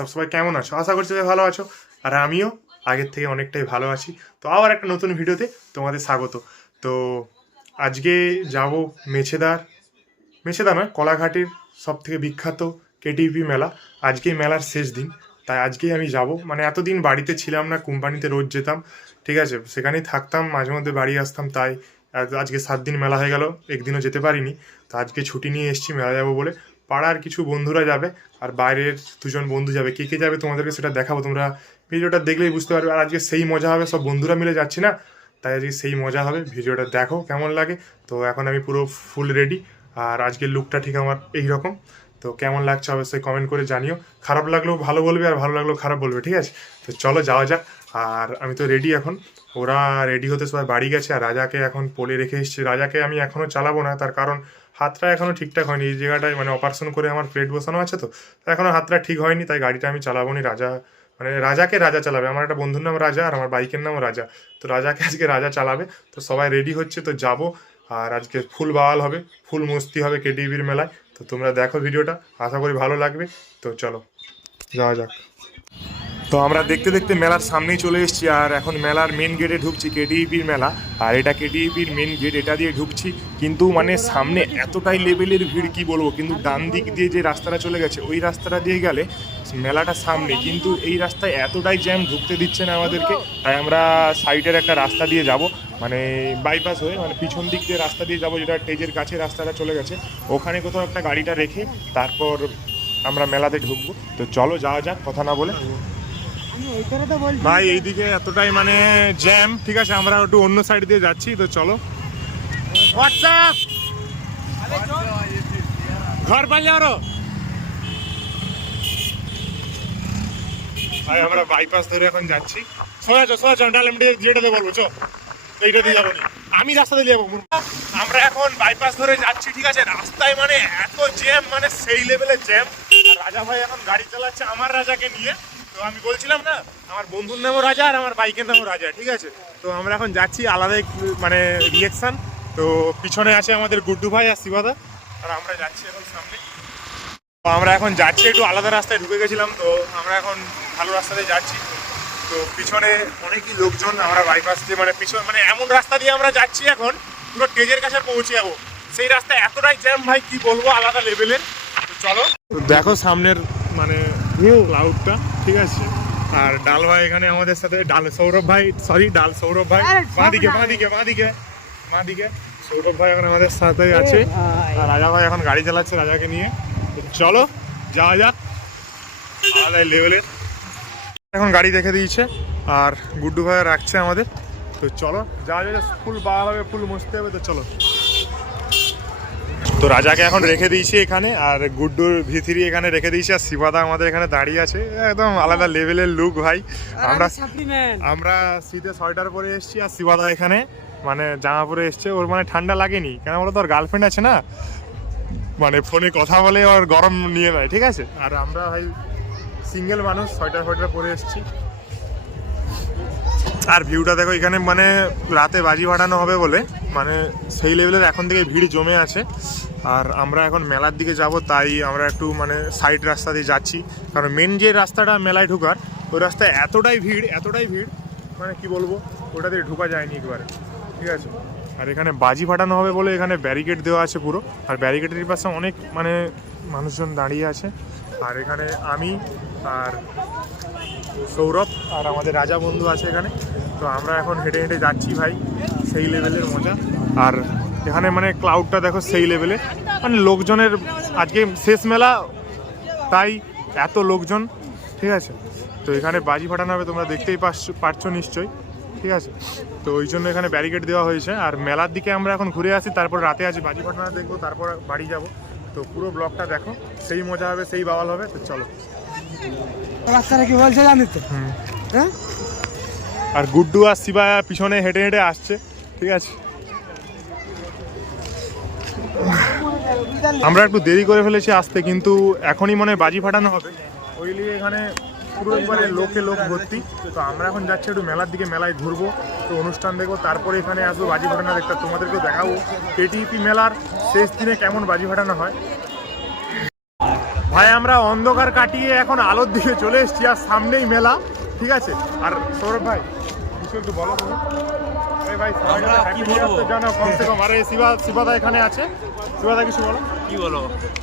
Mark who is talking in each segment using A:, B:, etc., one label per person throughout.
A: WhatsApp সবাই কেমন আছো? আশা করছি ভালো আছো। আর আমিও আগের থেকে অনেকটাই ভালো আছি। তো আবার একটা নতুন ভিডিওতে তোমাদের স্বাগত। তো আজকে যাব মেছেদার, মেছেদা নয়, কলাঘাটের সব থেকে বিখ্যাত কেটিপি মেলা। আজকেই মেলার শেষ দিন। তাই আজকেই আমি যাব। মানে এতদিন বাড়িতে ছিলাম না, কোম্পানিতে রোজ যেতাম। ঠিক আছে, সেখানেই থাকতাম, মাঝে মধ্যে বাড়ি আসতাম। তাই আজ- আজকে সাত দিন মেলা হয়ে গেল, একদিনও যেতে পারিনি। তো আজকে ছুটি নিয়ে এসেছি, মেলা যাব বলে। পাড়ার কিছু বন্ধুরা যাবে আর বাইরের দুজন বন্ধু যাবে। কে কে যাবে তোমাদেরকে সেটা দেখাবো। তোমরা ভিডিওটা দেখলেই বুঝতে পারবে। আর আজকে সেই মজা হবে, সব বন্ধুরা মিলে যাচ্ছি না। তাই আজকে সেই মজা হবে। ভিডিওটা দেখো কেমন লাগে। তো এখন আমি পুরো ফুল রেডি। আর আজকের লুকটা ঠিক আমার এই রকম তো কেমন লাগছে অবশ্যই কমেন্ট করে জানিও। খারাপ লাগলেও ভালো বলবে আর ভালো লাগলেও খারাপ বলবে। ঠিক আছে? তো চলো যাওয়া যাক। আর আমি তো রেডি এখন। ওরা রেডি হতে সবাই বাড়ি গেছে আর রাজাকে এখন পোলে রেখে এসেছি। রাজাকে আমি এখনও চালাবো না, তার কারণ হাতটা এখনও ঠিকঠাক হয়নি। এই জায়গাটায় মানে অপারেশন করে আমার প্লেট বসানো আছে তো এখনও হাতটা ঠিক হয়নি, তাই গাড়িটা আমি চালাবো নি রাজা মানে রাজাকে রাজা চালাবে। আমার একটা বন্ধুর নাম রাজা আর আমার বাইকের নামও রাজা। তো রাজাকে আজকে রাজা চালাবে। তো সবাই রেডি হচ্ছে, তো যাব। আর আজকে ফুল বাওয়াল হবে, ফুল মস্তি হবে কেটিভির মেলায়। তো তোমরা দেখো ভিডিওটা, আশা করি ভালো লাগবে। তো চলো, যাওয়া যাক। তো আমরা দেখতে দেখতে মেলার সামনেই চলে এসেছি, আর এখন মেলার মেন গেটে ঢুকছি কেডিপির মেলা। আর এটা কেডিপির মেন গেট এটা দিয়ে ঢুকছি। কিন্তু মানে সামনে এতটাই লেভেলের ভিড়, কি বলব? কিন্তু ডান দিক দিয়ে যে রাস্তাটা চলে গেছে, ওই রাস্তাটা দিয়ে গেলে মেলাটা সামনে। কিন্তু এই রাস্তায় এতটাই জ্যাম ঢুকতে দিচ্ছে না আমাদেরকে, তাই আমরা সাইডের একটা রাস্তা দিয়ে যাব। মানে বাইপাস হয়ে মানে পিছন দিক দিয়ে রাস্তা দিয়ে যাব, যেটা টেজের কাছে রাস্তাটা চলে গেছে। ওখানে কোথাও একটা গাড়িটা রেখে তারপর আমরা মেলাতে ঢুকবো। তো চলো যাওয়া যাক, কথা না বলে
B: আমি এইখানে তো বলছি
A: ভাই এইদিকে এতটাই মানে জ্যাম ঠিক আছে? আমরা একটু অন্য সাইড দিয়ে যাচ্ছি তো চলো। হোয়াটসঅ্যাপ ঘর পাইলে আরও। ভাই আমরা বাইপাস ধরে এখন যাচ্ছি। সোজা চো সোজা চো ডাল এমডি যেটাতে বলব চো এইটা দিয়ে যাব আমি রাস্তা দিয়ে যাব আমরা এখন বাইপাস ধরে যাচ্ছি ঠিক আছে? রাস্তায় মানে এত জ্যাম মানে সেই লেভেলের জ্যাম রাজা ভাই এখন গাড়ি চালাচ্ছে আমার রাজাকে নিয়ে। তো আমি বলছিলাম না, আমার বন্ধুর নামও রাজা আর আমার বাইকের নামও রাজা, ঠিক আছে? তো আমরা এখন যাচ্ছি আলাদা মানে রিয়েকশন তো পিছনে আছে আমাদের গুড্ডু ভাই আর শিবাদা। আর আমরা যাচ্ছি এখন সামনে তো আমরা এখন যাচ্ছি একটু আলাদা রাস্তায় ঢুকে গেছিলাম, তো আমরা এখন ভালো রাস্তাতে যাচ্ছি। তো পিছনে অনেকই লোকজন, আমরা বাইপাস দিয়ে মানে পিছনে মানে এমন রাস্তা দিয়ে আমরা যাচ্ছি এখন, পুরো টেজের কাছে পৌঁছে যাব। সেই রাস্তায় এতটাই জ্যাম ভাই, কি বলব, আলাদা লেভেলের তো চলো। দেখো সামনের মানে ক্লাউডটা ঠিক আছে? আর ডাল ভাই এখানে আমাদের সাথে ডাল সৌরভ ভাই সরি ডাল সৌরভ ভাই। বাঁদিকে। বাঁদিকে বাঁদিকে বাঁদিকে সৌরভ ভাই এখন আমাদের সাথে আছে। আর রাজা ভাই এখন গাড়ি চালাচ্ছে রাজাকে নিয়ে। তো চলো যাওয়া যাক। আলাদা লেভেলের এখন গাড়ি রেখে দিয়েছে আর গুড্ডু ভাই রাখছে আমাদের। তো চলো যাওয়া যাক ফুল বার হবে ফুল মস্তি হবে তো চলো। তো রাজাকে এখন রেখে দিয়েছি এখানে আর গুড্ডুর ভিথিরি এখানে রেখে দিয়েছি আর শিবাদা আমাদের এখানে দাঁড়িয়ে আছে। একদম আলাদা লেভেলের লুক ভাই। আমরা আমরা শীতে সোয়েটার পরে এসেছি আর শিবাদা এখানে মানে জামা পরে এসছে। ওর মানে ঠান্ডা লাগেনি। কেন বলো তো ওর গার্লফ্রেন্ড আছে না? মানে ফোনে কথা বলে ওর গরম নিয়ে নেয় ঠিক আছে? আর আমরা ভাই সিঙ্গেল মানুষ সোয়েটার ফোয়েটার পরে এসেছি। আর ভিউটা দেখো এখানে মানে রাতে বাজি ফাটানো হবে বলে মানে সেই লেভেলের এখন থেকে ভিড় জমে আছে। আর আমরা এখন মেলার দিকে যাব, তাই আমরা একটু মানে সাইড রাস্তা দিয়ে যাচ্ছি। কারণ মেন যে রাস্তাটা মেলায় ঢোকার, ওই রাস্তায় এতটাই ভিড় এতটাই ভিড় মানে কি বলব, ওটা দিয়ে ঢোকা যায়নি একবারে। ঠিক আছে? আর এখানে বাজি ফাটানো হবে বলে এখানে ব্যারিকেড দেওয়া আছে পুরো। আর ব্যারিকেডের পাশে অনেক মানে মানুষজন দাঁড়িয়ে আছে। আর এখানে আমি আর সৌরভ আর আমাদের রাজা বন্ধু আছে এখানে। তো আমরা এখন হেঁটে হেঁটে যাচ্ছি ভাই, সেই লেভেলের মজা। আর এখানে মানে ক্লাউডটা দেখো সেই লেভেলে মানে লোকজনের আজকে শেষ মেলা তাই এত লোকজন ঠিক আছে? তো এখানে বাজি ফাটানো হবে তোমরা দেখতেই পারছ নিশ্চয়ই ঠিক আছে? তো ওই জন্য এখানে ব্যারিকেড দেওয়া হয়েছে। আর মেলার দিকে আমরা এখন ঘুরে আসি তারপর রাতে আছি বাজি ফাটানো দেখব তারপর বাড়ি যাব। তো পুরো ব্লগটা দেখো সেই মজা হবে সেই বাওয়াল হবে তো চলো।
B: বাচ্চারা কি বলছে জানিস তো? হ্যাঁ?
A: আর গুড্ডু আর শিবা পিছনে হেঁটে হেঁটে আসছে ঠিক আছে? আমরা একটু দেরি করে ফেলেছি আসতে কিন্তু এখনই মনে বাজি ফাটানো হবে। ওই নিয়ে এখানে পুরো একবারে লোকে লোক ভর্তি। তো আমরা এখন যাচ্ছি একটু মেলার দিকে মেলায় ঘুরবো। তো অনুষ্ঠান দেখব তারপরে এখানে আসব বাজি ফাটানো একটা তোমাদেরকে দেখাবো। কেটিপি মেলার শেষ দিনে কেমন বাজি ফাটানো হয়। ভাই আমরা অন্ধকার কাটিয়ে এখন আলোর দিকে চলে এসেছি আর সামনেই মেলা ঠিক আছে? আর সৌরভ ভাই কিছু একটু বলো ভাই? তো জানো কমসে কম। আরে শিবা শিবাদা এখানে আছে। কিছু বলো?
C: কি বলো?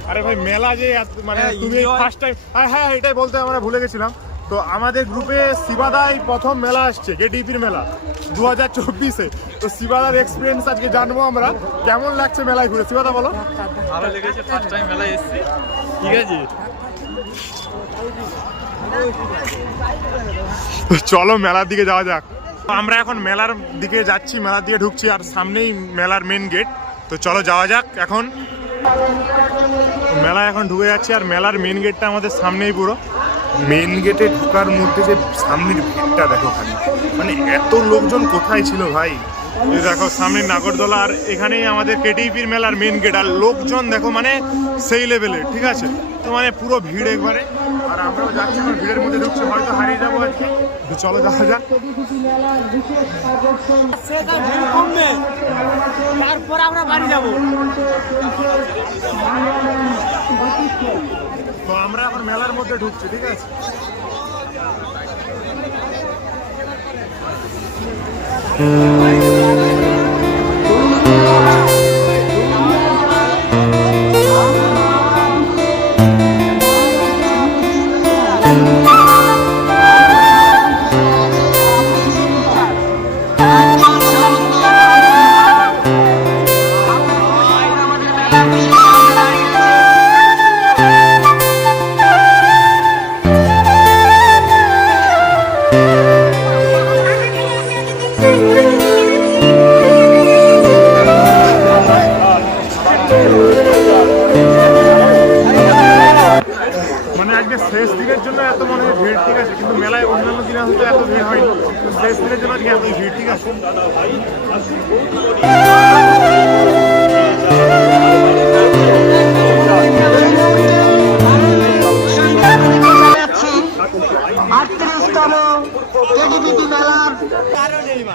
A: আরে ভাই মেলা যে মানে
C: হ্যাঁ,
A: তুমি ফার্স্ট টাইম হ্যাঁ হ্যাঁ এটাই বলতে আমরা ভুলে গেছিলাম। তো আমাদের গ্রুপে শিবাদাই প্রথম মেলা আসছে মেলা দু হাজার চব্বিশে। তো শিবাদার এক্সপিরিয়েন্স আজকে জানব আমরা। কেমন লাগছে মেলায় ঘুরে? শিবাদা বলো।
C: ভালো লেগেছে ফার্স্ট টাইম মেলায় এসেছি। ঠিক আছে?
A: চলো মেলার দিকে যাওয়া যাক। আমরা এখন মেলার দিকে যাচ্ছি মেলার দিকে ঢুকছি আর সামনেই মেলার মেন গেট তো চলো যাওয়া যাক এখন। মেলা এখন ঢুকে যাচ্ছে আর মেলার মেন গেটটা আমাদের সামনেই পুরো। মেন গেটে ঢোকার মধ্যে যে সামনের ভিড়টা দেখো খালি। মানে এত লোকজন কোথায় ছিল ভাই? দেখো সামনে নাগরদোলা আর এখানেই আমাদের কেটিপির মেলার মেন গেট আর লোকজন দেখো মানে সেই লেভেলে ঠিক আছে? তো মানে পুরো ভিড় একবারে। আর আমরাও যাচ্ছি ভিড়ের মধ্যে ঢুকছে হয়তো হারিয়ে যাব আজকে। তো চলো দেখা যাক।
B: তারপর আমরা বাড়ি যাব।
A: তো আমরা এখন মেলার মধ্যে ঢুকছি ঠিক আছে? মানে এত মনে হয় ভিড়, ঠিক আছে? কিন্তু মেলায় অন্যান্য দিনে হয়তো এত ভিড় হয়নি। শেষ দিনের জন্য আজকে এত ভিড়, ঠিক আছে?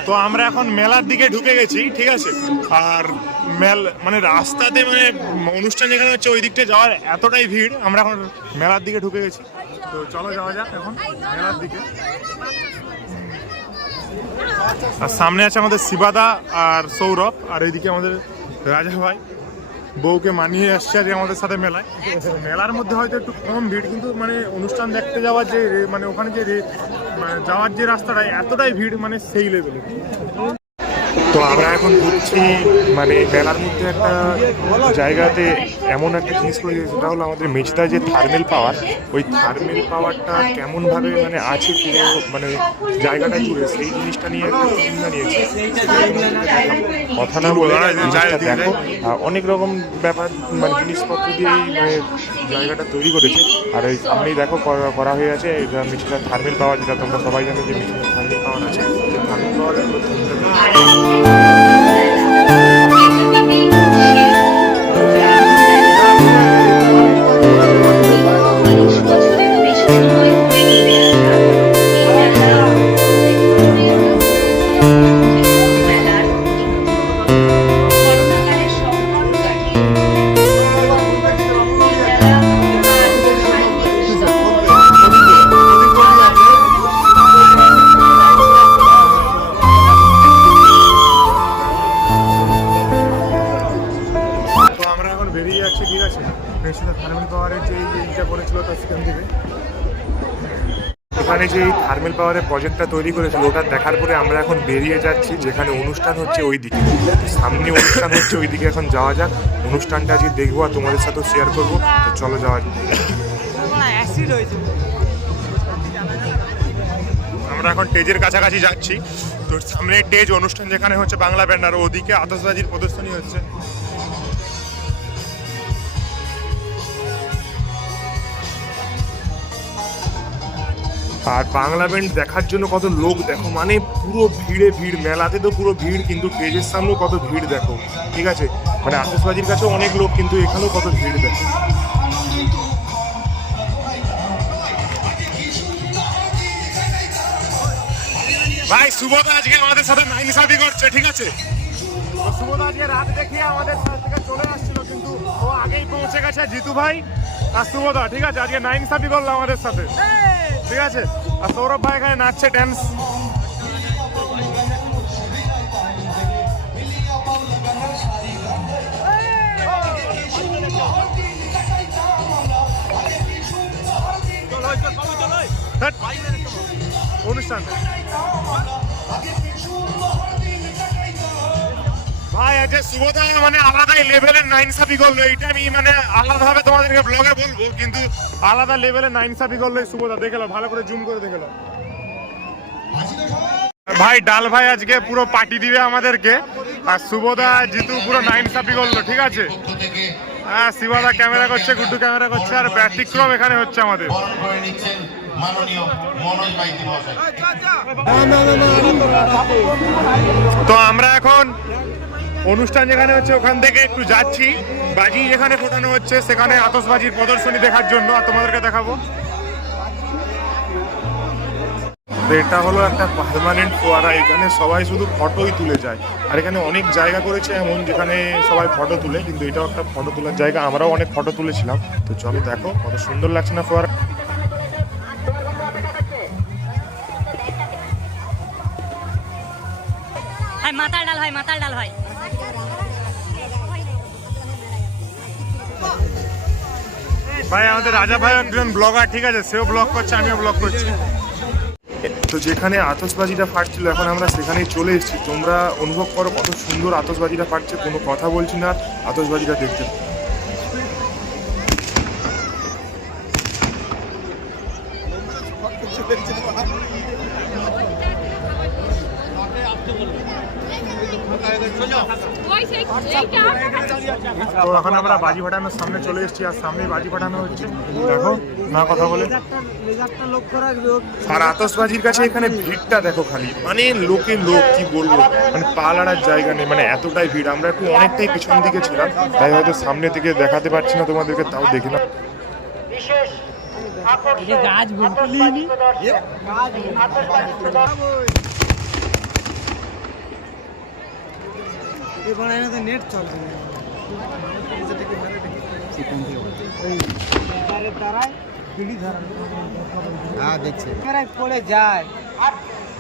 A: তো আমরা এখন মেলার দিকে ঢুকে গেছি, ঠিক আছে? আর মেল মানে রাস্তাতে মানে অনুষ্ঠান যেখানে হচ্ছে, ওই দিকটা যাওয়ার এতটাই ভিড়, আমরা এখন মেলার দিকে ঢুকে গেছি। তো চলো যাওয়া যাক এখন মেলার দিকে। আর সামনে আছে আমাদের শিবাদা আর সৌরভ, আর এইদিকে আমাদের রাজা ভাই। বউকে মানিয়ে আসছে আর আমাদের সাথে মেলায়। মেলার মধ্যে হয়তো একটু কম ভিড়, কিন্তু মানে অনুষ্ঠান দেখতে যাওয়ার যে মানে ওখানে যে মানে যাওয়ার যে রাস্তাটা, এতটাই ভিড় মানে সেই লেভেলে তো আমরা এখন ঘুরছি মানে মেলার মধ্যে একটা জায়গাতে এমন একটা জিনিস করে সেটা হলো আমাদের মেচদা যে থার্মেল পাওয়ার ওই থার্মেল পাওয়ারটা কেমনভাবে মানে আছে পুরো মানে জায়গাটা জুড়ে সেই জিনিসটা নিয়ে একটা চিন্তা নিয়েছে। কথা না বলে জিনিসটা দেখো অনেক রকম ব্যাপার মানে জিনিসপত্র দিয়েই মানে জায়গাটা তৈরি করেছে। আর ওই সামনেই দেখো করা- হয়ে আছে এটা মিছিলা থার্মেল পাওয়ার যেটা তোমরা সবাই জানো যে মিছিলা থার্মেল পাওয়ার আছে থার্মেল পাওয়ারের যে এইটা করেছিল তার সেখান থেকে ওখানে যে এই থার্মেল পাওয়ারের প্রজেক্টটা তৈরি করেছিল, ওটা দেখার পরে আমরা এখন বেরিয়ে যাচ্ছি, যেখানে অনুষ্ঠান হচ্ছে ওই দিকে। সামনে অনুষ্ঠান হচ্ছে ওই দিকে এখন যাওয়া যাক। অনুষ্ঠানটা আজকে দেখব আর তোমাদের সাথেও শেয়ার করব। তো চলো যাওয়া যাক। আমরা এখন টেজের কাছাকাছি যাচ্ছি। তো সামনে টেজ অনুষ্ঠান যেখানে হচ্ছে বাংলা ব্যান্ড আর ওদিকে আতসবাজির প্রদর্শনী হচ্ছে। আর বাংলা ব্যান্ড দেখার জন্য কত লোক দেখো মানে পুরো ভিড়ে ভিড়, মেলাতে তো পুরো ভিড়, কিন্তু টেজের সামনেও কত ভিড় দেখো, ঠিক আছে? মানে আতসবাজির কাছেও অনেক লোক, কিন্তু এখানেও কত ভিড় দেখো। ভাই, সুবোধ আজকে আমাদের সাথে নাইন সাবি করছে, ঠিক আছে? সুবোধ আজকে রাত দেখিয়ে আমাদের থেকে চলে আসছিল, কিন্তু ও আগেই পৌঁছে গেছে জিতু ভাই আর শুভদা ঠিক আছে? আজকে নাইন সাপি করল আমাদের সাথে। ঠিক আছে? আর সৌরভ ভাই এখানে নাচছে ড্যান্স অনুষ্ঠান। ভাই আজকে মানে আলাদাই লেভেলের নাইন সাপি করল এইটা আমি মানে আলাদাভাবে তোমাদেরকে ব্লগে বলব, কিন্তু আলাদা লেভেলের নাইন সাপি করল শুভদা দেখে ভালো করে জুম করে দেখে ভাই, ডাল ভাই আজকে পুরো পার্টি দিবে আমাদেরকে। আর শুভদা জিতু পুরো নাইন সাপি করল ঠিক আছে? হ্যাঁ শিবাদা ক্যামেরা করছে, গুড্ডু ক্যামেরা করছে, আর ব্যতিক্রম এখানে হচ্ছে আমাদের। তো আমরা এখন অনুষ্ঠান যেখানে হচ্ছে ওখান থেকে একটু যাচ্ছি। বাজি যেখানে ফোটানো হচ্ছে সেখানে আতসবাজির প্রদর্শনী দেখার জন্য আর তোমাদেরকে দেখাবো। এটা হলো একটা পার্মানেন্ট ফোয়ারা এখানে সবাই শুধু ফটোই তুলে যায়। আর এখানে অনেক জায়গা করেছে এমন যেখানে সবাই ফটো তুলে কিন্তু এটাও একটা ফটো তোলার জায়গা আমরাও অনেক ফটো তুলেছিলাম। তো চলো দেখো কত সুন্দর লাগছে না ফোয়ারা।
D: মাতাল ডাল ভাই মাতাল ডাল ভাই
A: ভাই আমাদের রাজা ভাই একজন ব্লগার ঠিক আছে? সেও ব্লগ করছে আমিও ব্লগ করছি। তো যেখানে আতশবাজিটা ফাটছিল এখন আমরা সেখানেই চলে এসেছি। তোমরা অনুভব করো কত সুন্দর আতশবাজিটা ফাটছে কোনো কথা বলছি না আতশবাজিটা দেখতে। তো এখন আমরা বাজি ফাটানোর সামনে চলে এসেছি আর সামনে বাজি ফাটানো হচ্ছে। দেখো না কথা বলে। আর আতশবাজির কাছে এখানে ভিড়টা দেখো খালি। মানে লোকে লোক কি বলব? মানে পা লাড়ার জায়গা নেই মানে এতটাই ভিড়। আমরা একটু অনেকটাই পিছন দিকে ছিলাম। তাই হয়তো সামনে থেকে দেখাতে পারছি না তোমাদেরকে তাও দেখে না।
B: গাছ এবার এনে তো নেট চলছে। হ্যাঁ দেখছে। পড়ে যায়।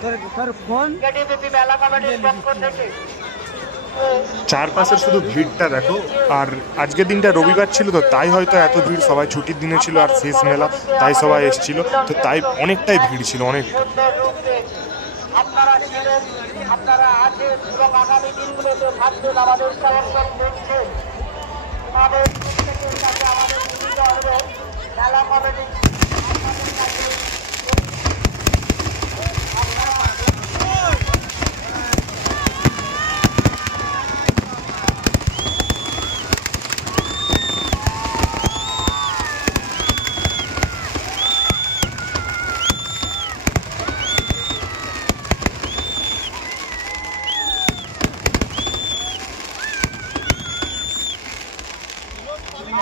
B: তোর তোর ফোন
A: চারপাশের শুধু ভিড়টা দেখো আর আজকের দিনটা রবিবার ছিল তো তাই হয়তো এত ভিড় সবাই ছুটির দিনে ছিল আর শেষ মেলা তাই সবাই এসেছিল তো তাই অনেকটাই ভিড় ছিল অনেক।
E: আপনারা আপনারা আছেন এবং আগামী দিনগুলোতে থাকবেন আমাদের সমর্থন আমাদের প্রত্যেকের সুবিধা হবে কমিটি।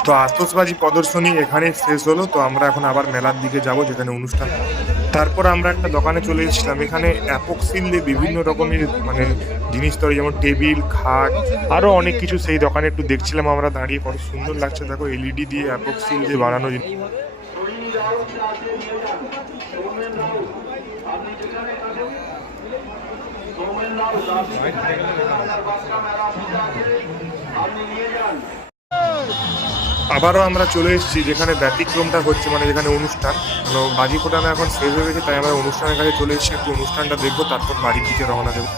A: তো আতশবাজি প্রদর্শনী এখানে শেষ হলো। তো আমরা এখন আবার মেলার দিকে যাব, যেখানে অনুষ্ঠান। তারপর আমরা একটা দোকানে চলে এসেছিলাম। এখানে অ্যাপক্সিল দিয়ে বিভিন্ন রকমের মানে জিনিস তৈরি যেমন টেবিল, খাট আরও অনেক কিছু সেই দোকানে একটু দেখছিলাম। আমরা দাঁড়িয়ে কত সুন্দর লাগছে। দেখো, এলইডি দিয়ে অ্যাপক্সিল দিয়ে বানানো জিনিস। আবারও আমরা চলে এসেছি যেখানে ব্যতিক্রমটা হচ্ছে মানে যেখানে অনুষ্ঠান। বাজি ফোটানো এখন শেষ হয়ে গেছে, তাই আমরা অনুষ্ঠানের কাছে চলে এসেছি। একটু অনুষ্ঠানটা দেখব, তারপর বাড়ির দিকে রওনা দেবো।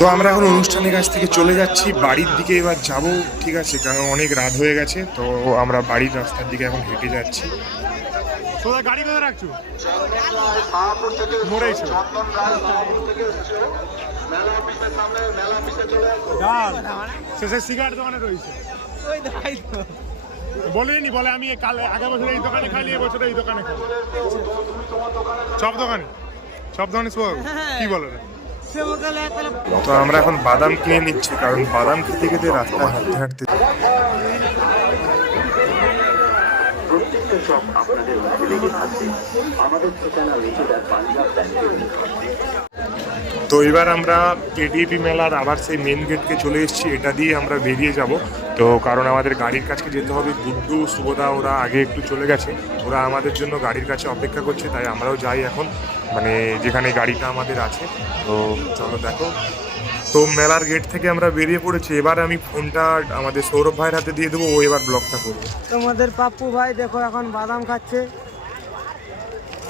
A: তো আমরা এখন অনুষ্ঠানের কাছ থেকে চলে যাচ্ছি। বাড়ির দিকে এবার যাব ঠিক আছে? কারণ অনেক রাত হয়ে গেছে তো আমরা বাড়ির রাস্তার দিকে এখন হেঁটে যাচ্ছি। গাড়ি কোথায় রাখছো? শেষে সিগারেট দোকানে রয়েছে। বলেনি বলে আমি কাল আগের বছর এই দোকানে খাইলি এবছর এই দোকানে খাই সব দোকানে? সব দোকানে সব কি বলে তো আমরা এখন বাদাম কিনে নিচ্ছি কারণ বাদাম খেতে খেতে রাস্তায় হাঁটতে হাঁটতে তো এবার আমরা কেডিপি মেলার আবার সেই মেন গেটকে চলে এসেছি, এটা দিয়ে আমরা বেরিয়ে যাব। তো কারণ আমাদের গাড়ির কাছে যেতে হবে গুড্ডু সুবোদা ওরা আগে একটু চলে গেছে। ওরা আমাদের জন্য গাড়ির কাছে অপেক্ষা করছে, তাই আমরাও যাই এখন। মানে যেখানে গাড়িটা আমাদের আছে, তো চলো দেখো। তো মেলার গেট থেকে আমরা বেরিয়ে পড়েছি। এবার আমি ফোনটা আমাদের সৌরভ ভাইয়ের হাতে দিয়ে দেবো, ও এবার ব্লগটা করবে।
B: তোমাদের পাপ্পু ভাই দেখো এখন বাদাম খাচ্ছে সকালে আমি দেখতে দেবো ভিডিও আমি ঘন্টায় বলে আপনারা মারবো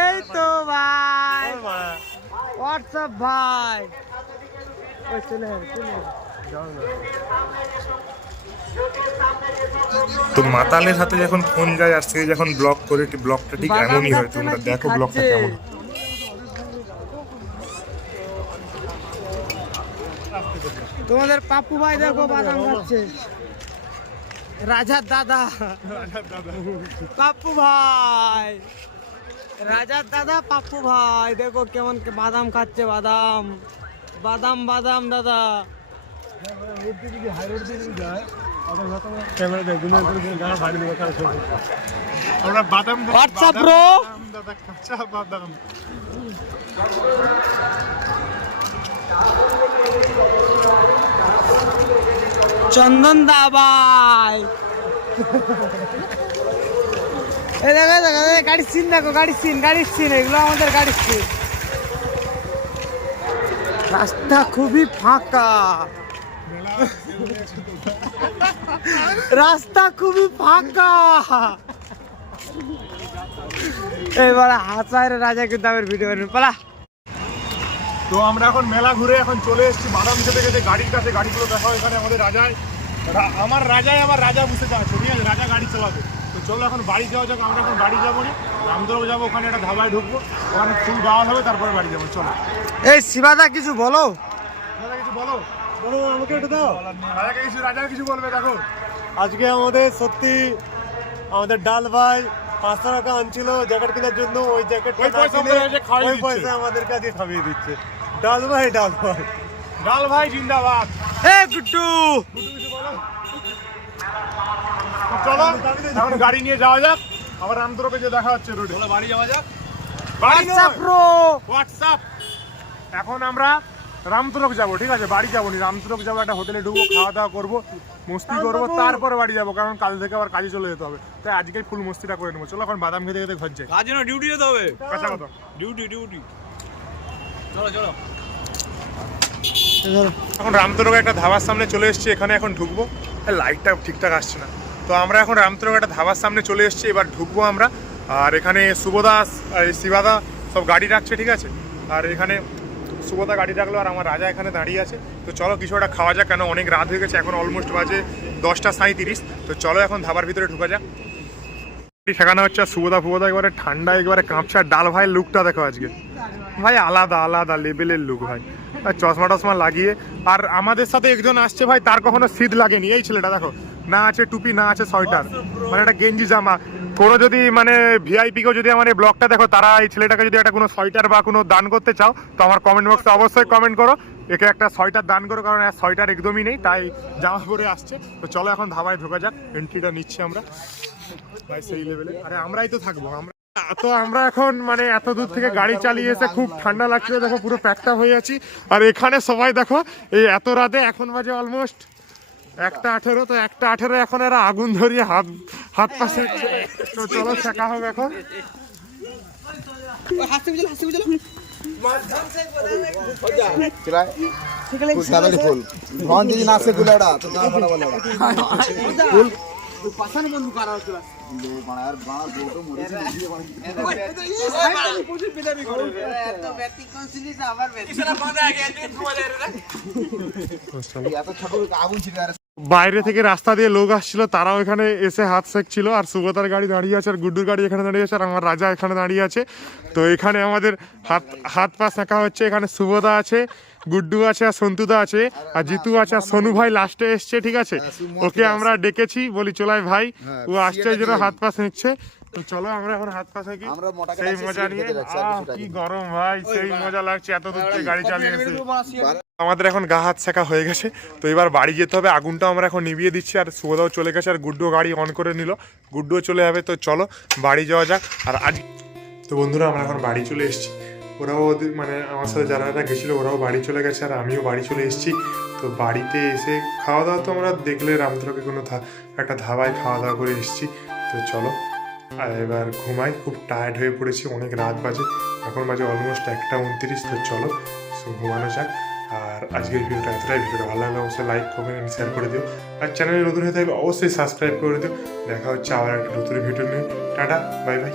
B: এই তো ভাই। হোয়াটসঅ্যাপ ভাই? ওই চলে
A: তো মাতালের হাতে যখন ফোন যায় আর সে যখন ব্লগ করে ব্লগটা ঠিক এমনই হয় তোমরা দেখো
B: খাচ্ছে?
A: কেমন।
B: তোমাদের পাপ্পু ভাই দেখো বাদাম খাচ্ছে রাজার দাদা পাপ্পু ভাই রাজার দাদা পাপ্পু ভাই দেখো কেমন কে বাদাম খাচ্ছে বাদাম বাদাম বাদাম দাদা
A: আমরা বাদাম
B: হোয়াটসঅ্যাপ ব্রো
A: দাদা কাঁচা বাদাম
B: চন্দন দা ভাই। এই দেখো দেখো গাড়ির সিন দেখো, গাড়ির সিন গাড়ির সিন এগুলো আমাদের গাড়ির সিন রাস্তা খুবই ফাঁকা। রাস্তা খুবই ফাঁকা। এবার হাসায়ের রাজা কিন্তু আমার ভিডিও পালা।
A: তো আমরা এখন মেলা ঘুরে এখন চলে এসেছি বাদাম খেতে খেতে গাড়ির কাছে। গাড়িগুলো দেখো এখানে আমাদের রাজায় আমার রাজায় আমার রাজা বসে আছে ঠিক আছে রাজা গাড়ি চালাবে। তো চলো এখন বাড়ি যাওয়া যাক আমরা এখন বাড়ি যাব না। রামদরব যাব ওখানে একটা ধাবায় ঢুকবো। ওখানে ফুল গাওয়া হবে তারপরে বাড়ি যাব চলো।
B: এই শিবাদা কিছু বলো।
A: রাজা কিছু বলো? বলো আমাকে একটু দাও। রাজাকে কিছু রাজা কিছু বলবে দেখো।
F: আজকে আমাদের সত্যি আমাদের ডাল ভাই পাঁচশো টাকা আনছিল জ্যাকেট কেনার জন্য ওই জ্যাকেট
A: ওই পয়সা আমাদের খাইয়ে
F: ওই
A: দিচ্ছে।
F: ডাল ভাই ডাল ভাই।
A: ডাল ভাই জিন্দাবাদ।
B: এ গুড্ডু।
A: চলো এখন গাড়ি নিয়ে যাওয়া যাক। আবার রামদরবে যে দেখা হচ্ছে রোডে।
C: বাড়ি যাওয়া যাক।
B: হোয়াটসঅ্যাপ
A: এখন আমরা রামতুরক যাব ঠিক আছে? বাড়ি যাব নি। রামতুরক যাব একটা হোটেলে ঢুকবো খাওয়া দাওয়া করব মস্তি করব তারপরে বাড়ি যাব কারণ কাল থেকে আবার কাজে চলে যেতে হবে। তাই আজকেই ফুল মস্তিটা করে নেব। চলো এখন বাদাম খেতে খেতে ঘর যাই।
C: কাজ ডিউটি যেতে হবে।
A: কাঁচা কথা।
C: ডিউটি ডিউটি চলো চলো।
A: এখন রামতরক একটা ধাবার সামনে চলে এসেছি এখানে এখন ঢুকবো। লাইটটা ঠিকঠাক আসছে না। তো আমরা এখন রামতরক একটা ধাবার সামনে চলে এসেছি এবার ঢুকবো আমরা। আর এখানে শুভদাস আর এই শিবাদা সব গাড়ি রাখছে ঠিক আছে? আর এখানে শুভদা গাড়ি রাখল আর আমার রাজা এখানে দাঁড়িয়ে আছে। তো চলো কিছু একটা খাওয়া যাক, কেন অনেক রাত হয়ে গেছে, এখন অলমোস্ট বাজে দশটা সাঁত্রিশ তো চলো এখন ধাবার ভিতরে ঢুকা যাক। শেখানো হচ্ছে শুভদা ফুবদা একবারে ঠান্ডা, একবারে কাঁপছে, আর ডাল ভাইয়ের লুকটা দেখো আজকে। ভাই, আলাদা আলাদা লেভেলের লুক ভাই। চশমা টশমা লাগিয়ে, আর আমাদের সাথে একজন আসছে ভাই, তার কখনো শীত লাগেনি। এই ছেলেটা দেখো না আছে টুপি, না আছে সোয়েটার। মানে একটা গেঞ্জি জামা। কোনো যদি মানে ভিআইপি কেউ যদি আমার এই ব্লগটা দেখো, তারা এই ছেলেটাকে যদি একটা কোনো সোয়েটার বা কোনো দান করতে চাও, তো আমার কমেন্ট বক্সে অবশ্যই কমেন্ট করো। একে একটা সোয়েটার দান করো, কারণ সোয়েটার একদমই নেই, তাই জামা পরে আসছে। তো চলো এখন ধাবায় ঢোকা যাক এন্ট্রিটা নিচ্ছি আমরা। সেই লেভেলে আরে আমরাই তো থাকব, আমরা তো আমরা এখন মানে এত দূর থেকে গাড়ি চালিয়ে এসে খুব ঠান্ডা লাগছে দেখো পুরো প্যাকটা হয়ে আছি। আর এখানে সবাই দেখো, এই এত রাতে এখন বাজে অলমোস্ট একটা আঠেরো তো একটা আঠেরো এখন এরা আগুন ধরিয়ে হাত হাত পাশে তো চলো শেখা হবে এখন।
G: ফুল। তো গাঁ ফটা বলে ফুল? বন্ধু করা ছোট আগুন ছিল
A: বাইরে থেকে রাস্তা দিয়ে লোক আসছিল তারাও এখানে এসে হাত সেকছিল আর সুগতার গাড়ি দাঁড়িয়ে আছে আর গুড্ডুর গাড়ি এখানে দাঁড়িয়ে আছে আর আমার রাজা এখানে দাঁড়িয়ে আছে। তো এখানে আমাদের হাত হাত পা সেঁকা হচ্ছে এখানে সুভদা আছে গুড্ডু আছে আর সন্তুদা আছে আর জিতু আছে আর সোনু ভাই লাস্টে এসছে ঠিক আছে? ওকে আমরা ডেকেছি বলি চলাই ভাই।
G: হ্যাঁ,
A: ও আসছে যেন জন্য হাত পা সেঁকছে। তো চলো আমরা এখন হাত পা
G: আমরা
A: সেই মজা নিয়ে। কি গরম ভাই সেই মজা লাগছে এত দূর থেকে গাড়ি চালিয়ে আমাদের এখন গা হাত শেখা হয়ে গেছে তো এবার বাড়ি যেতে হবে আগুনটা আমরা এখন নিভিয়ে দিচ্ছি আর সুবোধাও চলে গেছে আর গুড্ডু গাড়ি অন করে নিল। গুড্ডুও চলে যাবে তো চলো বাড়ি যাওয়া যাক। আর আজ তো বন্ধুরা আমরা এখন বাড়ি চলে এসেছি। ওরাও ওদের মানে আমার সাথে যারা যারা গেছিল ওরাও বাড়ি চলে গেছে আর আমিও বাড়ি চলে এসেছি। তো বাড়িতে এসে খাওয়া দাওয়া তো আমরা দেখলে রামধরকে কোনো একটা ধাবায় খাওয়া দাওয়া করে এসেছি। তো চলো। আর এবার ঘুমাই, খুব টায়ার্ড হয়ে পড়েছি, অনেক রাত বাজে। এখন বাজে অলমোস্ট একটা উনত্রিশ, তো চলো ঘুমানো যাক। আর আজকের ভিডিওটা এতটাই। ভিডিওটা ভালো লাগলে অবশ্যই লাইক কমেন্ট এন্ড শেয়ার করে দিও। আর চ্যানেলে নতুন হয়ে থাকলে অবশ্যই সাবস্ক্রাইব করে দিও। দেখা হচ্ছে আবার একটা নতুন ভিডিও নিয়ে। Tata bye bye